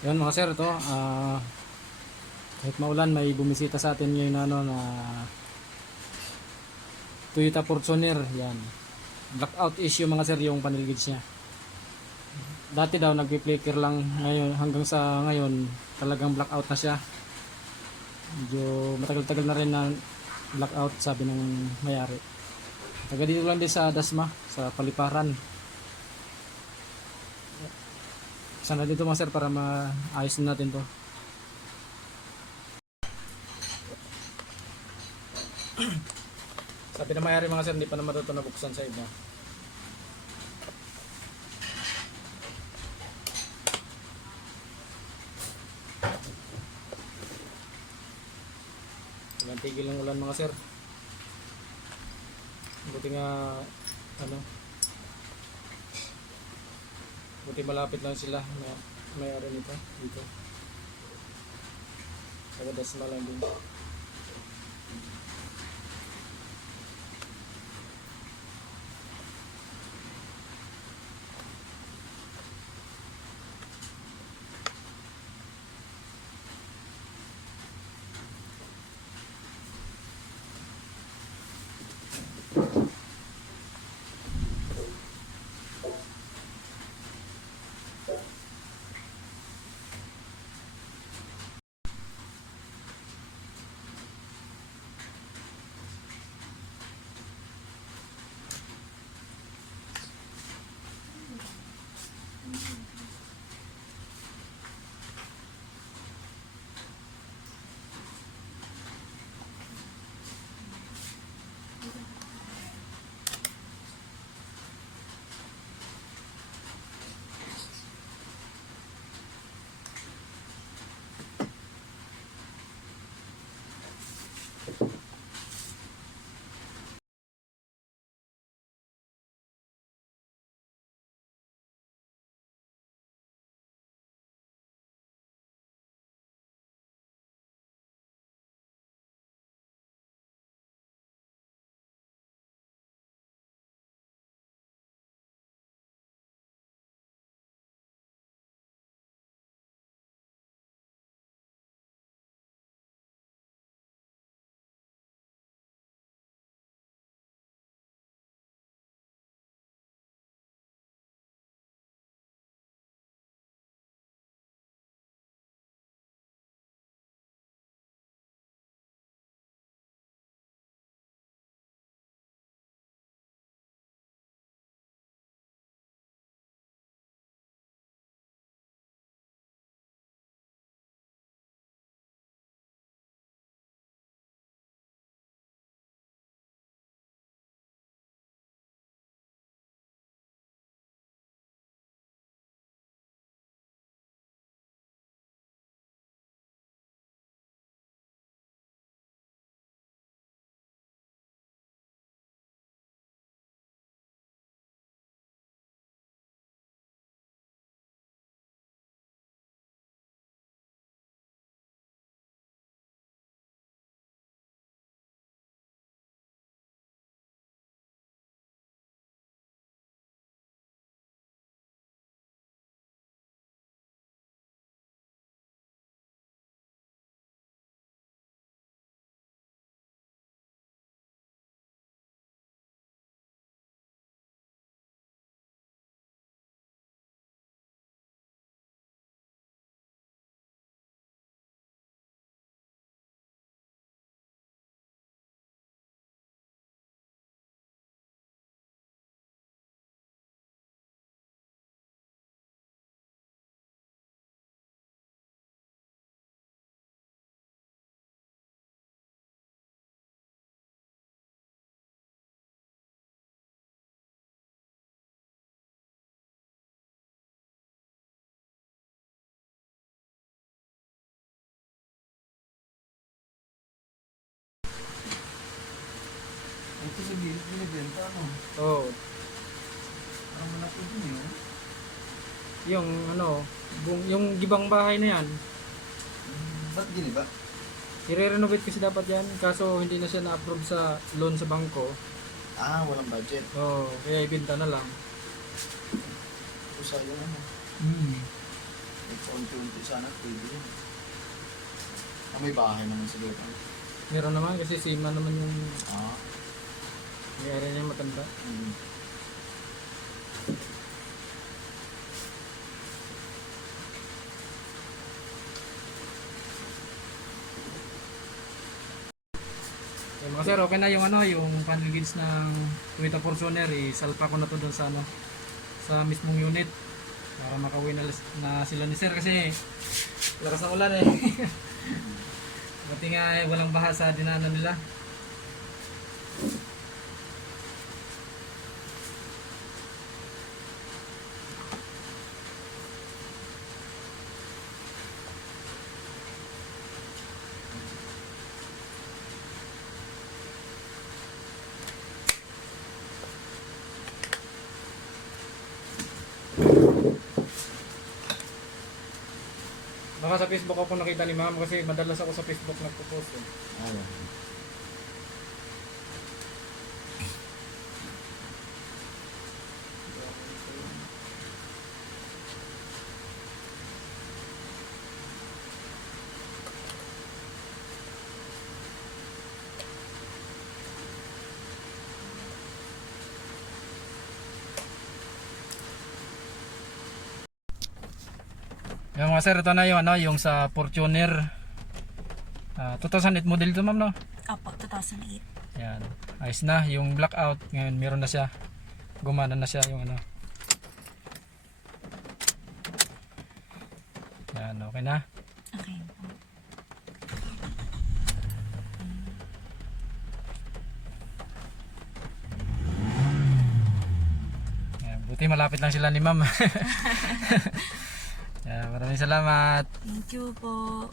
Yun mga sir, ito, kahit maulan, may bumisita sa atin ngayon na, na Toyota Fortuner. Yan. Blackout issue mga sir yung panel gauge niya. Dati daw nagpi-flicker lang, ngayon hanggang sa ngayon talagang blackout na siya. Medyo matagal-tagal na rin na blackout, sabi ng may-ari. Taga dito lang din sa Dasma, sa Paliparan. Sana dito mga sir para maayos natin to. Sabi na may-ari mga sir, hindi pa naman ito nabuksan sa iba. Walang tigil ng ulan mga sir. Buti nga buti malapit lang sila na may-ari nito dito. Taga Dasma lang din. Ito sa gilid binibenta, ano? Oh, Parang malaki din yun. yung yung gibang bahay na yan, Ba't giniba? i-renovate kasi dapat yan, kaso hindi na siya na-approve sa loan sa bangko. Ah, walang budget. Oh, kaya ibenta na lang. Ito sayang ano. Hmm. Ito Unti-unti sana, pwede yun. Ah, may bahay naman siguro. Meron naman kasi sima naman yung Ah, may-ari niya matanda. mm. Yung mga sir, okay na yung ano, yung panel gauge ng Toyota Fortuner, isalpa ko na to doon sa ano, sa mismong unit para makauwi na sila ni sir kasi lakas ng ulan eh. Buti nga walang baha sa dinaanan nila. Baka sa Facebook ako nakita ni ma'am kasi madalas ako sa Facebook nagpo-post eh. Ayun. Yung mga sir, ito na yung ano, yung sa Fortuner 2008 model ito ma'am no? Opo, 2008. Yan, ayos na yung blackout ngayon, meron na siya, gumana na siya yung ano. Yan, okay na. Okay po. Yan, buti malapit lang sila ni ma'am. Yan, maraming salamat. Thank you po.